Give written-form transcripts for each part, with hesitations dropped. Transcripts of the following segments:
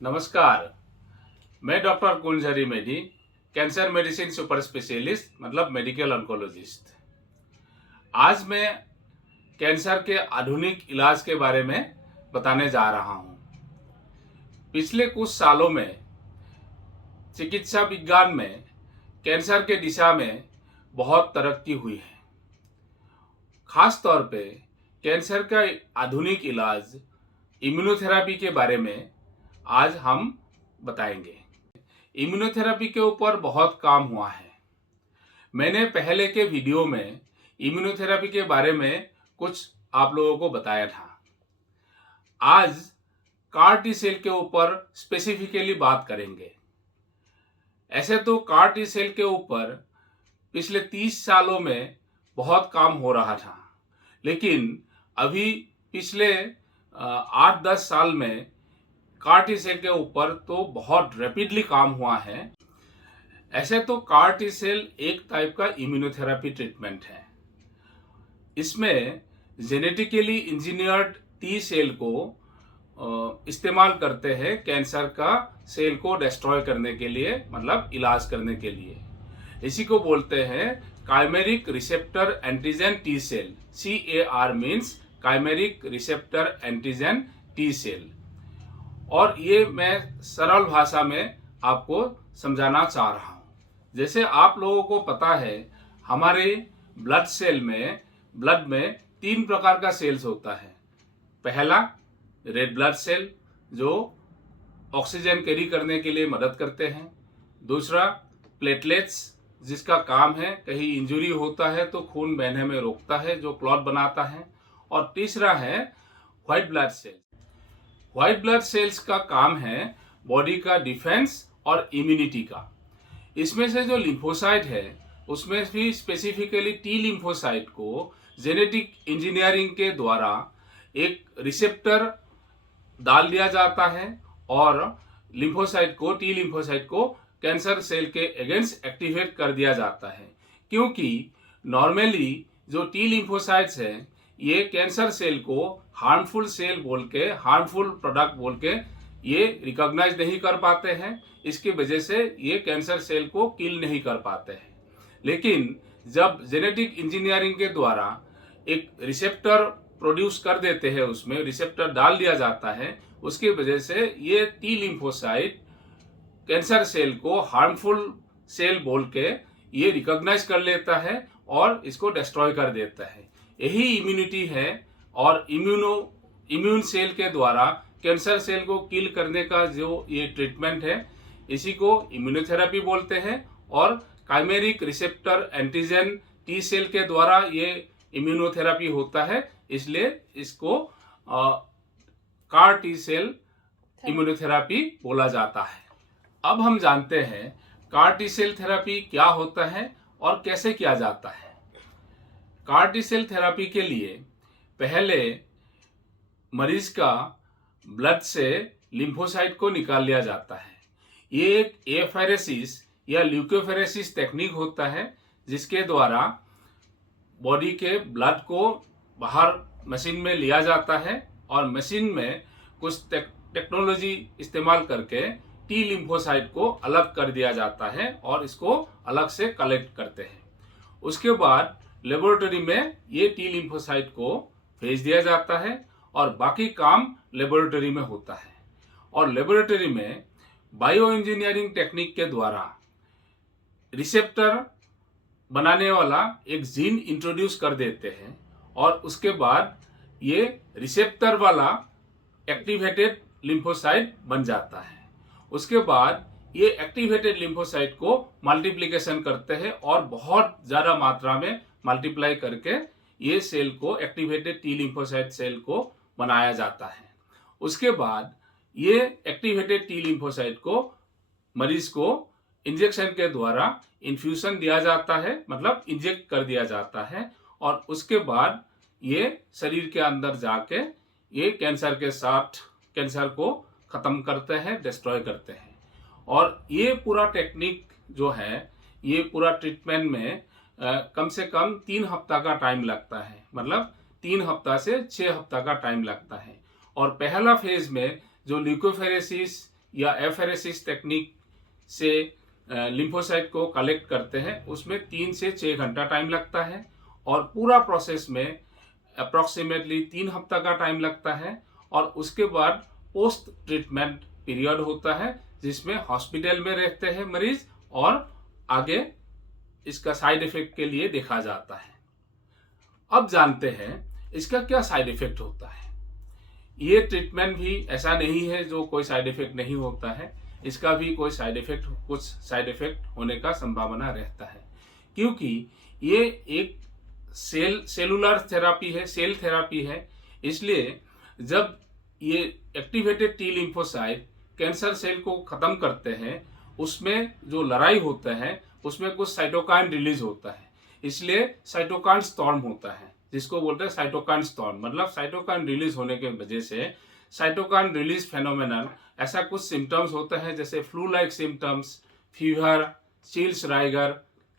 नमस्कार। मैं doctor कुंजहरी Medhi, cancer medicine super specialist मतलब मेडिकल ऑन्कोलॉजिस्ट। आज मैं कैंसर के आधुनिक इलाज के बारे में बताने जा रहा हूं। पिछले कुछ सालों में चिकित्सा विज्ञान में कैंसर के दिशा में बहुत तरक्की हुई है। खास तौर पे कैंसर का आधुनिक इलाज इम्यूनोथेरेपी के बारे में आज हम बताएंगे। इम्यूनोथेरेपी के ऊपर बहुत काम हुआ है। मैंने पहले के वीडियो में इम्यूनोथेरेपी के बारे में कुछ आप लोगों को बताया था। आज कार टी सेल के ऊपर स्पेसिफिकली बात करेंगे। ऐसे तो कार टी सेल के ऊपर पिछले 30 सालों में बहुत काम हो रहा था, लेकिन अभी पिछले 8-10 साल में कार टी सेल के ऊपर तो बहुत रैपिडली काम हुआ है। ऐसे तो कार टी सेल एक टाइप का इम्यूनोथेरेपी ट्रीटमेंट है। इसमें जेनेटिकली इंजीनियर्ड टी सेल को इस्तेमाल करते हैं कैंसर का सेल को डिस्ट्रॉय करने के लिए, मतलब इलाज करने के लिए। इसी को बोलते हैं chimeric receptor antigen T cell. CAR means chimeric receptor antigen T cell. और ये मैं सरल भाषा में आपको समझाना चाह रहा हूँ। जैसे आप लोगों को पता है, हमारे ब्लड में 3 प्रकार का सेल्स होता है। पहला रेड ब्लड सेल जो ऑक्सीजन कैरी करने के लिए मदद करते हैं। दूसरा प्लेटलेट्स जिसका काम है कहीं इंजरी होता है तो खून बहने में रोकता है, जो क्लॉट बनाता है। और तीसरा है white blood cell. White blood cells का काम है बॉडी का डिफेंस और इम्यूनिटी का। इसमें से जो लिम्फोसाइट है उसमें भी स्पेसिफिकली टी लिम्फोसाइट को जेनेटिक इंजीनियरिंग के द्वारा एक रिसेप्टर डाल दिया जाता है और टी लिम्फोसाइट को कैंसर सेल के अगेंस्ट एक्टिवेट कर दिया जाता है। क्योंकि नॉर्मली जो टी लिम्फोसाइट्स है ये कैंसर सेल को हार्मफुल सेल बोल के, हार्मफुल प्रोडक्ट बोल के ये रिकॉग्नाइज नहीं कर पाते हैं। इसकी वजह से ये कैंसर सेल को किल नहीं कर पाते हैं। लेकिन जब जेनेटिक इंजीनियरिंग के द्वारा एक रिसेप्टर प्रोड्यूस कर देते हैं, उसमें रिसेप्टर डाल दिया जाता है, उसकी वजह से ये टी लिम्फोसाइट कैंसर सेल को हार्मफुल सेल बोल के ये रिकॉग्नाइज कर लेता है और इसको डिस्ट्रॉय कर देता है। यही इम्यूनिटी है और इम्यून सेल के द्वारा कैंसर सेल को किल करने का जो ये ट्रीटमेंट है, इसी को इम्यूनोथेरेपी बोलते हैं। और chimeric receptor antigen T cell के द्वारा ये इम्यूनोथेरेपी होता है, इसलिए इसको कार टी सेल इम्यूनोथेरेपी बोला जाता है। अब हम जानते हैं कार टी सेल थेरेपी क्या होता है और कैसे किया जाता है। कार टी सेल थेरेपी के लिए पहले मरीज का ब्लड से लिम्फोसाइट को निकाल लिया जाता है। ये एक एफेरेसिस या ल्यूकोफेरेसिस टेक्निक होता है, जिसके द्वारा बॉडी के ब्लड को बाहर मशीन में लिया जाता है और मशीन में कुछ टेक्नोलॉजी इस्तेमाल करके टी लिम्फोसाइट को अलग कर दिया जाता है और इसको अलग से कलेक्ट करते हैं। उसके बाद लेबोरेटरी में ये टी लिम्फोसाइट को भेज दिया जाता है और बाकी काम लेबोरेटरी में होता है। और लेबोरेटरी में बायो इंजीनियरिंग टेक्निक के द्वारा रिसेप्टर बनाने वाला एक जीन इंट्रोड्यूस कर देते हैं और उसके बाद ये रिसेप्टर वाला एक्टिवेटेड लिम्फोसाइट बन जाता है। उसके बाद ये एक्टिवेटेड लिम्फोसाइट को मल्टीप्लिकेशन करते हैं और बहुत ज़्यादा मात्रा में मल्टीप्लाई करके ये सेल को, एक्टिवेटेड टी लिम्फोसाइट सेल को बनाया जाता है। उसके बाद ये एक्टिवेटेड टी लिम्फोसाइट को मरीज को इंजेक्शन के द्वारा इन्फ्यूजन दिया जाता है, मतलब इंजेक्ट कर दिया जाता है। और उसके बाद ये शरीर के अंदर जाके ये कैंसर को खत्म करते हैं, डिस्ट्रॉय करते हैं। और ये पूरा टेक्निक जो है, ये पूरा ट्रीटमेंट में कम से कम 3 हफ्ता का टाइम लगता है, मतलब 3 हफ्ता से 6 हफ्ता का टाइम लगता है। और पहला फेज में जो ल्यूकोफेरेसिस या एफेरेसिस टेक्निक से लिम्फोसाइट को कलेक्ट करते हैं, उसमें 3 से 6 घंटा टाइम लगता है और पूरा प्रोसेस में अप्रॉक्सीमेटली 3 हफ्ता का टाइम लगता है। और उसके बाद पोस्ट ट्रीटमेंट पीरियड होता है जिसमें हॉस्पिटल में रहते हैं मरीज और आगे इसका साइड इफेक्ट के लिए देखा जाता है। अब जानते हैं इसका क्या साइड इफेक्ट होता है। ये ट्रीटमेंट भी ऐसा नहीं है जो कोई साइड इफेक्ट नहीं होता है, इसका भी कुछ साइड इफेक्ट होने का संभावना रहता है, क्योंकि ये एक सेलुलर थेरापी है, सेल थेरापी है। इसलिए जब ये activated T lymphocyte cancer cell को खत्म करते हैं, उसमें जो लड़ाई होता है उसमें कुछ साइटोकाइन रिलीज होता है, इसलिए साइटोकाइन स्टॉर्म होता है, जिसको बोलते हैं साइटोकाइन स्टॉर्म। मतलब साइटोकाइन रिलीज होने के वजह से साइटोकाइन रिलीज फेनोमेनन ऐसा कुछ सिम्टम्स होता है, जैसे flu like symptoms, fever, chills rigor,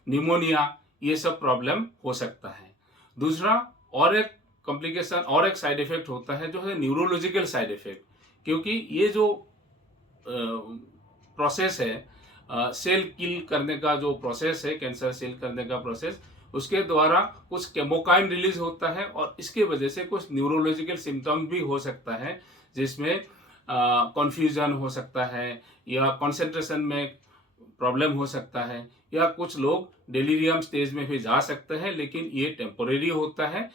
pneumonia, ये सब प्रॉब्लम हो सकता है। दूसरा और एक कॉम्प्लिकेशन और एक साइड इफेक्ट होता है जो है न्यूरोलॉजिकल साइड इफेक्ट, क्योंकि ये जो प्रोसेस है सेल किल करने का, जो प्रोसेस है कैंसर सेल करने का प्रोसेस, उसके द्वारा कुछ केमोकाइन रिलीज होता है और इसके वजह से कुछ न्यूरोलॉजिकल सिम्टम भी हो सकता है, जिसमें कन्फ्यूजन हो सकता है या कंसंट्रेशन में प्रॉब्लम हो सकता है, या कुछ लोग डेलीरियम स्टेज में भी जा सकते हैं, लेकिन ये टेम्पोरेरी होता है।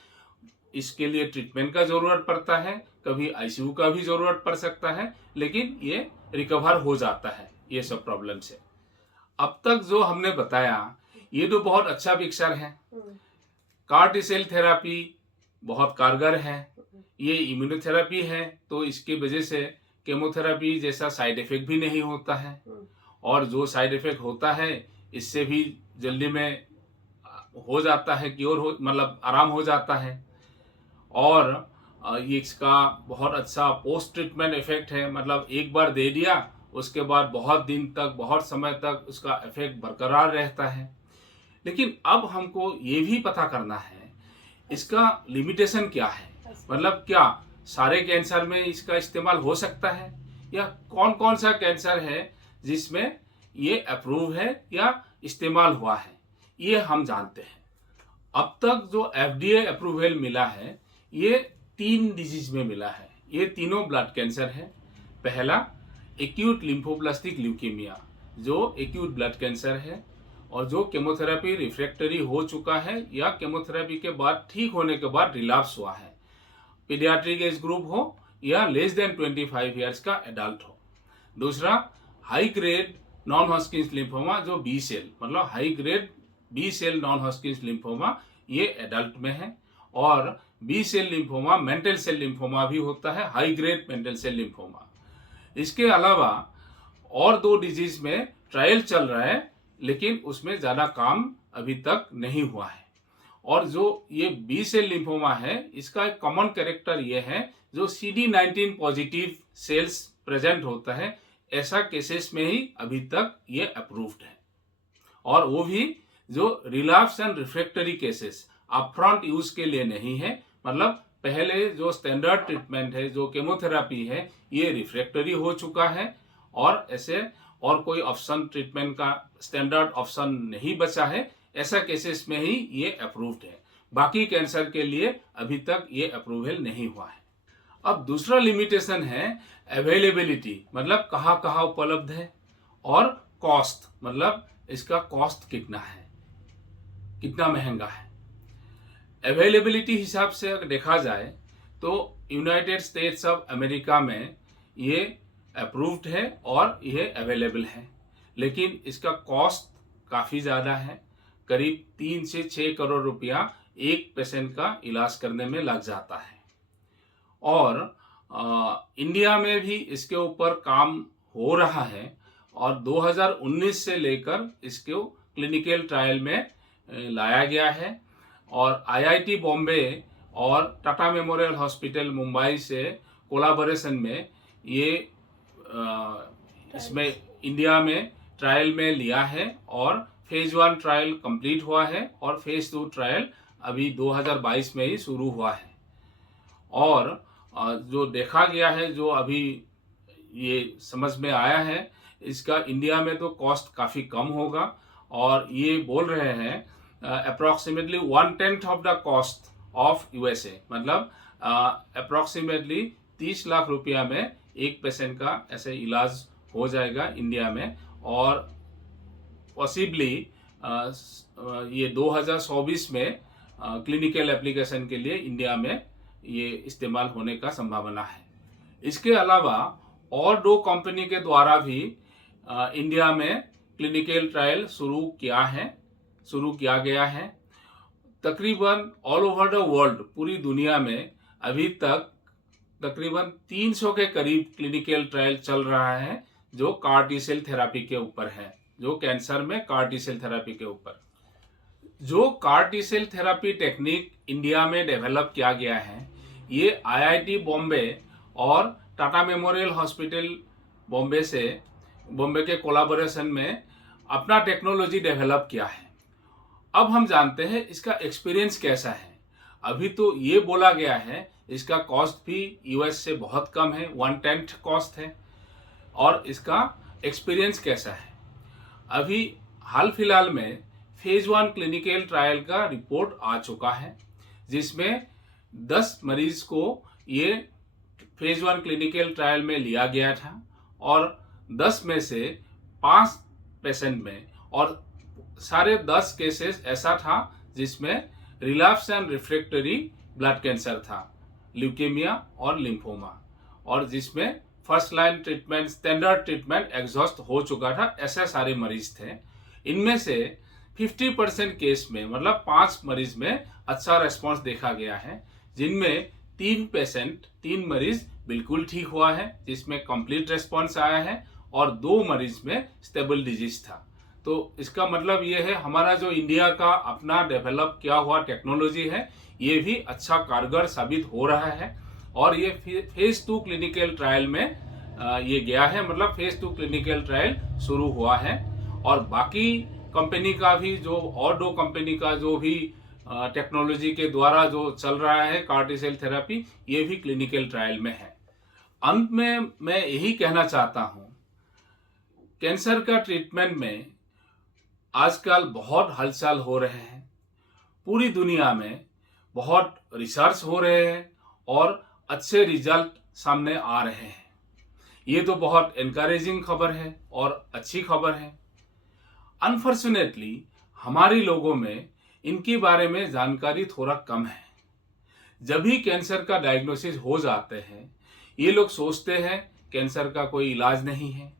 इसके लिए ट्रीटमेंट का जरूरत पड़ता है, कभी आईसीयू का भी जरूरत पड़ सकता है, लेकिन ये रिकवर हो जाता है ये सब प्रॉब्लम से। अब तक जो हमने बताया ये तो बहुत अच्छा पिक्चर है। CAR T सेल थेरापी बहुत कारगर है, ये इम्यूनोथेरापी है, तो इसकी वजह से केमोथेरापी जैसा साइड इफेक्ट भी नहीं होता है, और जो साइड इफेक्ट होता है इससे भी जल्दी में हो जाता है, क्योर हो, मतलब आराम हो जाता है। और ये इसका बहुत अच्छा पोस्ट ट्रीटमेंट इफेक्ट है, मतलब एक बार दे दिया उसके बाद बहुत दिन तक, बहुत समय तक उसका इफेक्ट बरकरार रहता है। लेकिन अब हमको ये भी पता करना है इसका लिमिटेशन क्या है, मतलब क्या सारे कैंसर में इसका इस्तेमाल हो सकता है, या कौन कौन सा कैंसर है जिसमें ये अप्रूव है या इस्तेमाल हुआ है, ये हम जानते हैं। अब तक जो FDA अप्रूवल मिला है ये 3 डिजीज में मिला है, ये तीनों ब्लड कैंसर है। पहला एक्यूट लिम्फोब्लास्टिक ल्यूकेमिया, जो एक्यूट ब्लड कैंसर है और जो केमोथेरेपी रिफ्रैक्टरी हो चुका है या केमोथेरेपी के बाद ठीक होने के बाद रिलैप्स हुआ है, पीडियाट्रिक एज ग्रुप हो या लेस देन 25 ईयर्स का एडल्ट हो। दूसरा high grade non Hodgkin's lymphoma, जो बी सेल, मतलब high grade B cell non Hodgkin's lymphoma, ये एडल्ट में है। और B cell lymphoma mantle cell lymphoma भी होता है, high grade mantle cell lymphoma. इसके अलावा और 2 डिजीज में ट्रायल चल रहा है, लेकिन उसमें ज़्यादा काम अभी तक नहीं हुआ है। और जो ये बी सेल लिम्फोमा है इसका एक कॉमन कैरेक्टर ये है, जो CD19 पॉजिटिव सेल्स प्रेजेंट होता है, ऐसा केसेस में ही अभी तक ये अप्रूव्ड है, और वो भी जो relapse and refractory cases, upfront use के लिए नहीं है। मतलब पहले जो स्टैंडर्ड ट्रीटमेंट है, जो केमोथेरापी है, ये रिफ्रैक्टरी हो चुका है और ऐसे और कोई ऑप्शन ट्रीटमेंट का स्टैंडर्ड ऑप्शन नहीं बचा है, ऐसा केसेस में ही ये अप्रूव्ड है। बाकी कैंसर के लिए अभी तक ये अप्रूवल नहीं हुआ है। अब दूसरा लिमिटेशन है अवेलेबिलिटी, मतलब कहाँ कहाँ उपलब्ध है, और कॉस्ट, मतलब इसका कॉस्ट कितना है, कितना महंगा है। अवेलेबिलिटी हिसाब से अगर देखा जाए तो यूनाइटेड स्टेट्स ऑफ अमेरिका में ये अप्रूव्ड है और ये अवेलेबल है, लेकिन इसका कॉस्ट काफ़ी ज़्यादा है, करीब 3 से 6 करोड़ रुपया एक पेशेंट का इलाज करने में लग जाता है। और इंडिया में भी इसके ऊपर काम हो रहा है, और 2019 से लेकर इसको क्लिनिकल ट्रायल में लाया गया है, और IIT बॉम्बे और टाटा मेमोरियल हॉस्पिटल मुंबई से कोलाबोरेशन में ये इसमें इंडिया में ट्रायल में लिया है, और फेज 1 ट्रायल कंप्लीट हुआ है और फेज 2 ट्रायल अभी 2022 में ही शुरू हुआ है। और जो देखा गया है, जो अभी ये समझ में आया है, इसका इंडिया में तो कॉस्ट काफ़ी कम होगा और ये बोल रहे हैं approximately 1/10 of the cost of USA, मतलब अप्रॉक्सीमेटली 30 लाख रुपया में एक पेशेंट का ऐसे इलाज हो जाएगा इंडिया में। और पॉसिबली ये 2024 में क्लिनिकल एप्लीकेशन के लिए इंडिया में ये इस्तेमाल होने का संभावना है। इसके अलावा और 2 कंपनी के द्वारा भी इंडिया में क्लिनिकल ट्रायल शुरू किया गया है। तकरीबन ऑल ओवर द वर्ल्ड, पूरी दुनिया में अभी तक तकरीबन 300 के करीब क्लिनिकल ट्रायल चल रहा है जो कार टी सेल थेरापी के ऊपर है, जो कैंसर में कार टी सेल थेरापी के ऊपर। जो CAR T cell therapy technique India में डेवलप किया गया है, ये आईआईटी बॉम्बे और टाटा मेमोरियल हॉस्पिटल बॉम्बे के कोलैबोरेशन में अपना टेक्नोलॉजी डेवलप किया है। अब हम जानते हैं इसका एक्सपीरियंस कैसा है। अभी तो ये बोला गया है इसका कॉस्ट भी यूएस से बहुत कम है, 1/10 कॉस्ट है। और इसका एक्सपीरियंस कैसा है, अभी हाल फिलहाल में फेज 1 क्लिनिकल ट्रायल का रिपोर्ट आ चुका है, जिसमें 10 मरीज को ये फेज 1 क्लिनिकल ट्रायल में लिया गया था और 10 में से 5 पेशेंट में, और सारे 10 केसेस ऐसा था जिसमें relapse and refractory blood cancer था, ल्यूकेमिया और लिम्फोमा, और जिसमें first line treatment, standard treatment exhaust हो चुका था। ऐसे सारे मरीज थे। इनमें से 50% केस में, मतलब 5 मरीज में अच्छा रेस्पॉन्स देखा गया है, जिनमें 3 मरीज बिल्कुल ठीक हुआ है, जिसमें कंप्लीट रेस्पॉन्स आया है, और 2 मरीज में स्टेबल डिजीज था। तो इसका मतलब ये है हमारा जो इंडिया का अपना डेवलप किया हुआ टेक्नोलॉजी है, ये भी अच्छा कारगर साबित हो रहा है। और ये फेज 2 क्लिनिकल ट्रायल में ये गया है, मतलब फेज 2 क्लिनिकल ट्रायल शुरू हुआ है। और बाकी कंपनी का भी, जो और 2 कंपनी का जो भी टेक्नोलॉजी के द्वारा जो चल रहा है कार टी सेल थेरापी, ये भी क्लिनिकल ट्रायल में है। अंत में मैं यही कहना चाहता हूँ, कैंसर का ट्रीटमेंट में आजकल बहुत हलचल हो रहे हैं, पूरी दुनिया में बहुत रिसर्च हो रहे हैं और अच्छे रिजल्ट सामने आ रहे हैं। ये तो बहुत एनकरेजिंग खबर है और अच्छी खबर है। अनफॉर्चुनेटली हमारे लोगों में इनके बारे में जानकारी थोड़ा कम है। जब भी कैंसर का डायग्नोसिस हो जाते हैं, ये लोग सोचते हैं कैंसर का कोई इलाज नहीं है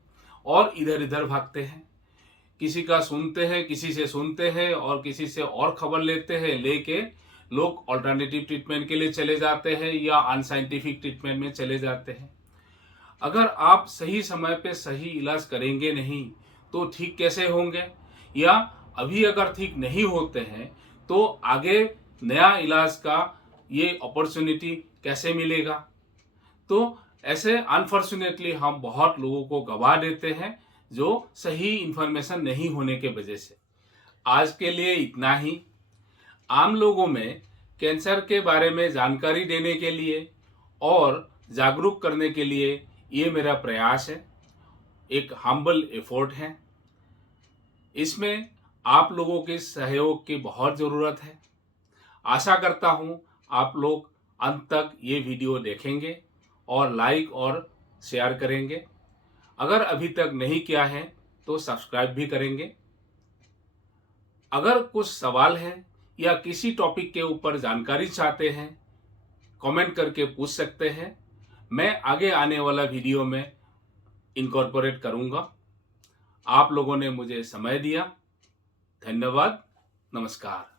और इधर इधर भागते हैं। किसी का सुनते हैं, किसी से सुनते हैं और किसी से और खबर लेते हैं, लेके लोग ऑल्टरनेटिव ट्रीटमेंट के लिए चले जाते हैं या अनसाइंटिफिक ट्रीटमेंट में चले जाते हैं। अगर आप सही समय पे सही इलाज करेंगे नहीं तो ठीक कैसे होंगे, या अभी अगर ठीक नहीं होते हैं तो आगे नया इलाज का ये अपॉर्चुनिटी कैसे मिलेगा। तो ऐसे अनफॉर्चुनेटली हम बहुत लोगों को गवा देते हैं जो सही इंफॉर्मेशन नहीं होने के वजह से। आज के लिए इतना ही। आम लोगों में कैंसर के बारे में जानकारी देने के लिए और जागरूक करने के लिए ये मेरा प्रयास है, एक हम्बल एफर्ट है। इसमें आप लोगों के सहयोग की बहुत ज़रूरत है। आशा करता हूँ आप लोग अंत तक ये वीडियो देखेंगे और लाइक और शेयर करेंगे। अगर अभी तक नहीं किया है तो सब्सक्राइब भी करेंगे। अगर कुछ सवाल है या किसी टॉपिक के ऊपर जानकारी चाहते हैं, कमेंट करके पूछ सकते हैं। मैं आगे आने वाला वीडियो में इनकॉर्पोरेट करूंगा। आप लोगों ने मुझे समय दिया, धन्यवाद, नमस्कार।